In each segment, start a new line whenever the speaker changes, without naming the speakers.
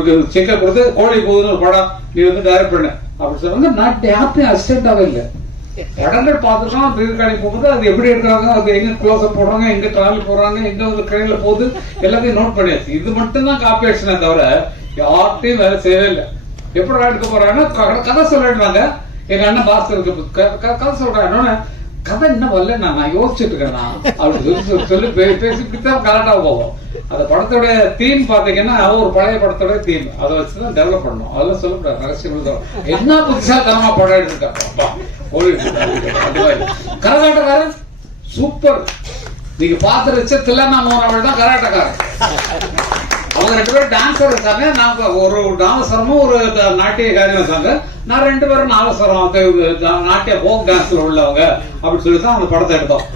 ஒரு செக்கை கொடுத்து கோழி போகுதுன்னு ஒரு படம் நீ வந்து டைரக்ட் பண்ண. அப்படி சொன்னாங்க நான் யார்ட்டையும் அசிஸ்டண்டாவே இல்லை. படங்கள் பார்த்துட்டோம் திருக்காணி போகுது அது எப்படி எடுக்கிறாங்க அது எங்க க்ளோஸ் போடுறாங்க எங்க டிராவல் போடுறாங்க எங்க வந்து ட்ரெயின்ல போகுது எல்லாத்தையும் நோட் பண்ணியாச்சு. இது மட்டும் தான் காப்பி அடிச்சுனே தவிர யார்ட்டையும் வேலை செய்யவே இல்லை. எப்படி எடுக்க போறாங்கன்னா கதை சொல்லிடுறாங்க. எங்க அண்ணன் பாஸ்கருக்கு க- கதை சொல்றாங்க கதை என்ன வரல நான் யோசிச்சுட்டு இருக்கேன்னா அப்படி சொல்லி சொல்லி சொல்லி பே- பேசிக்கிட்டு தான் கரெக்டா அந்த படத்தோட தீம் பாத்தீங்கன்னா ஒரு பழைய படத்தோட தீம் அதை வச்சுதான் டெவலப் பண்ணணும். அதெல்லாம் சொல்லக்கூடாது ரகசியம் என்ன புதுசா படம் எடுத்திருக்காப்பா கரகாட்டக்காரன் சூப்பர் நீங்க பாத்துருச்சு வச்ச மோகன் அவள் தான் கராட்டக்காரன் அவங்க ரெண்டு பேரும் டான்சர் இருக்காங்க நான் ஒரு நாமஸ்வரமும் ஒரு நாட்டியக்காரியும் இருக்காங்க நான் ரெண்டு பேரும் நாலஸ்வரம் நாட்டிய ஃபோக் டான்ஸ்ல உள்ளவங்க அப்படின்னு சொல்லி தான் அந்த படத்தை எடுத்தோம்.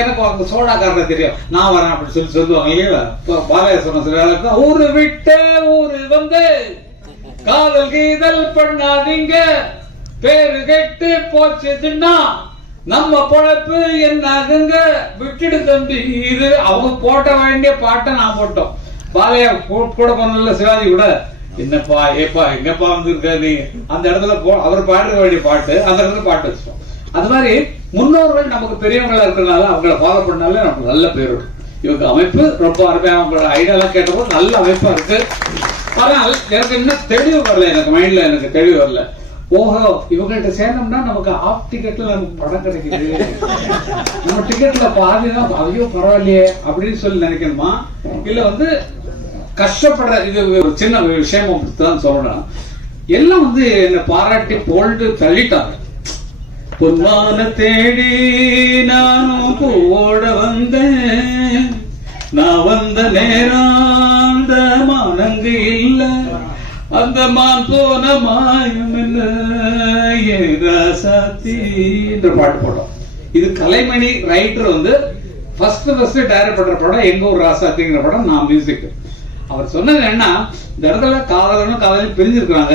எனக்கு அந்த சோடாக்காரனை தெரியும். நான் வரேன் அப்படின்னு சொல்லி சொல்லுவாங்க. இல்லையா இப்போ பாலையா சொன்ன ஊரு விட்டு ஊரு வந்து காதல் கீதல் பண்ணாதீங்க. பேரு கெட்டு போச்சதுன்னா நம்ம பொழப்பு என்ன ஆகுங்க விட்டுடு தம்பி இது அவங்க போட்ட வேண்டிய பாட்டை நான் போட்டோம். பாலையா கூ- கூட பண்ணல சிவாஜி கூட? என்னப்பா ஏப்பா எங்கப்பா வந்திருக்க நீ? அந்த இடத்துல போ அவர் பாடுற வேண்டிய பாட்டு அந்த இடத்துல பாட்டு வச்சிட்டோம். அது மாதிரி முன்னோர்கள் நமக்கு பெரியவங்களா இருக்கிறனால அவங்கள ஃபாலோ பண்ணாலே நமக்கு நல்ல பேர் இவங்க அமைப்பு ரொம்ப அருமையா அவங்களோட ஐடியாலாம் கேட்டபோது நல்ல அமைப்பா இருக்கு. ஆனால் எனக்கு இன்னும் தெளிவு வரல எனக்கு மைண்ட்ல எனக்கு தெளிவு வரல. ஓஹோ இவங்கள்ட்ட சேர்ந்தோம்னா நமக்கு ஆஃப் டிக்கெட்ல நமக்கு படம் கிடைக்குது. நம்ம டிக்கெட்ல பாதிதான் ஐயோ பரவாயில்லையே அப்படின்னு சொல்லி நினைக்கணுமா? இல்ல வந்து கஷ்டப்படுற இது ஒரு சின்ன விஷயம் தான் சொல்லணும். எல்லாம் வந்து என்னை பாராட்டி போல்டு தள்ளிட்டாங்க. பொன்மான தேடி நானும் போட வந்தேன். நான் வந்த நேரம் அந்த மானங்கு இல்லை. அந்த மான் போன மாயம் என்ன? என்ற பாட்டு போட்டோம். இது கலைமணி ரைட்டர் வந்து ஃபர்ஸ்ட் ஃபர்ஸ்ட் டைரக்ட் பண்ற படம் எங்க ஒரு ராசாத்திங்கிற படம் நான் மியூசிக் அவர் சொன்னது என்ன இந்த இடத்துல காதலனும் காதலும் பிரிஞ்சிருக்கிறாங்க.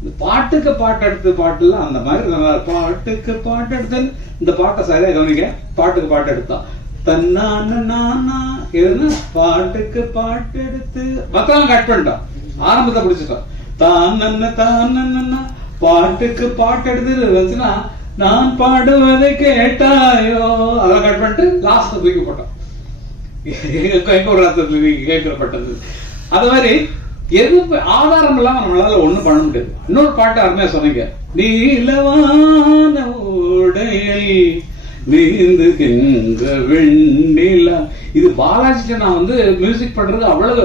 இந்த பாட்டுக்கு பாட்டு எடுத்து பாட்டுல அந்த மாதிரி நல்லா பாட்டுக்கு பாட்டு எடுத்து இந்த பாட்டை சரியா கவனிக்க பாட்டுக்கு பாட்டு எடுத்தான். தன்னான நானா எதுனா பாட்டுக்கு பாட்டு எடுத்து மத்தவங்க கட் பண்ணிட்டான். ஆரம்பத்தை பிடிச்சிட்டான் தான் நன்ன தான் நன்னா பாட்டுக்கு பாட்டு எடுத்து வச்சுன்னா நான் பாடுவதை கேட்டாயோ? அதை கட் பண்ணிட்டு லாஸ்ட் தூக்கி போட்டான் கேட்கப்பட்டது. அது மாதிரி எது ஆதாரம் இல்லாம நம்மளால ஒண்ணும் பண்ண முடியாது. இன்னொரு பாட்டு அருமையா சொன்னீங்க. நீலவான உடையை நீந்துகின்ற வெண்ணிலா பாலாஜி நான் வந்து மியூசிக் பண்றது அவ்வளவு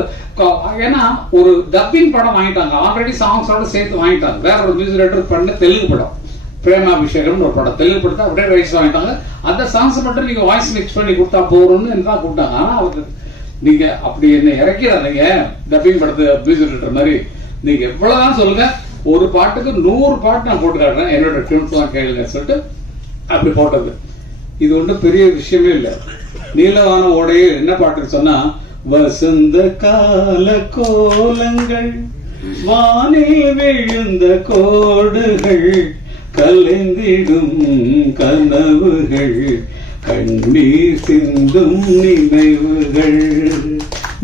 ஏன்னா ஒரு டப்பிங் படம் வாங்கிட்டாங்க. ஆல்ரெடி சாங்ஸோட சேர்த்து வாங்கிட்டாங்க. வேற ஒரு மியூசிக் டைரக்டர் பண்ண தெலுங்கு படம். பிரேமாபிஷேகம் ஒரு படம். தெலுங்கு படத்தை அப்படியே ரைட்ஸ் வாங்கிட்டாங்க. அந்த சாங்ஸ் மட்டும் நீங்க வாய்ஸ் மிக்ஸ் பண்ணி கொடுத்தா போறோம்னு தான் கூப்பிட்டாங்க. ஆனா அவருக்கு நீங்க அப்படி என்ன இறக்கிறாதீங்க டப்பிங் படத்து மியூசிக் டைரக்டர் மாதிரி. நீங்க எவ்வளவுதான் சொல்லுங்க. ஒரு பாட்டுக்கு நூறு பாட்டு நான் போட்டு காட்டுறேன் என்னோட டியூன்ஸ் எல்லாம் கேளுங்க சொல்லிட்டு அப்படி போட்டது. இது ஒன்றும் பெரிய விஷயமே இல்லை. நீலவான ஓடையே என்ன பாட்டுன்னு சொன்னா வசந்த கால கோலங்கள் வானில் விழுந்த கோடுகள் கலைந்திடும் கனவுகள் கண்ணீர் சிந்தும் நினைவுகள்.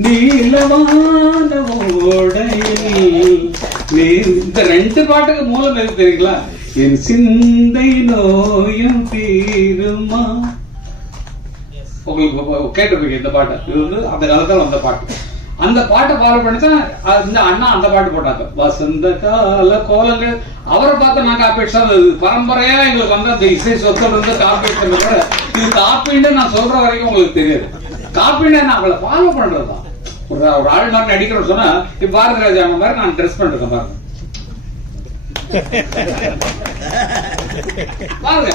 நீலவான ஓடையில் இந்த ரெண்டு பாட்டுக்கு மூலம் எது தெரியுங்களா? என் சிந்தை நோயும் தீருமா? உங்களுக்கு கேட்டிருப்பீங்க இந்த பாட்டு. இது வந்து அந்த காலத்துல வந்த பாட்டு. அந்த பாட்டை ஃபாலோ பண்ணி தான் இந்த அண்ணா அந்த பாட்டு போட்டாங்க. வசந்த கால கோலங்கள். அவரை பார்த்து நான் காப்பி அடிச்சா அது பரம்பரையா எங்களுக்கு வந்து அந்த இசை சொத்துல இருந்து காப்பி அடிச்சது கூட இது காப்பின்னு நான் சொல்ற வரைக்கும் உங்களுக்கு தெரியாது. காப்பின்னு நான் அவளை ஃபாலோ பண்றதுதான். ஒரு ஒரு ஆள் மாதிரி நடிக்கிறோம் சொன்னா இப்ப பாரதி ராஜா அம்மா மாதிரி நான் ட்ரெஸ் பண்ணிருக்கேன் பாருங்க. பாருங்க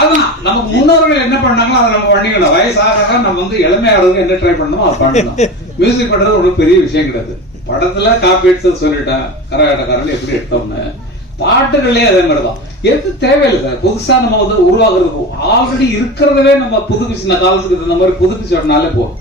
அதான் நமக்கு முன்னோர்கள் என்ன பண்ணாங்களோ அதை நம்ம பண்ணிக்கணும். வயசாக நம்ம வந்து இளமையாளருக்கு என்ன ட்ரை பண்ணணுமோ அதை பண்ணணும். மியூசிக் பண்றது ஒரு பெரிய விஷயம் கிடையாது. படத்துல காப்பி எடுத்து சொல்லிட்டேன் கரகாட்டக்காரன் எப்படி எடுத்தோம்னு. பாட்டுகள்லயே அதே மாதிரிதான். எது தேவையில்லை சார். புதுசா நம்ம வந்து உருவாக்குறதுக்கு. ஆல்ரெடி இருக்கிறதவே நம்ம புதுப்பிச்சு இந்த காலத்துக்கு இந்த மாதிரி புதுப்பிச்சோம்னாலே போதும்.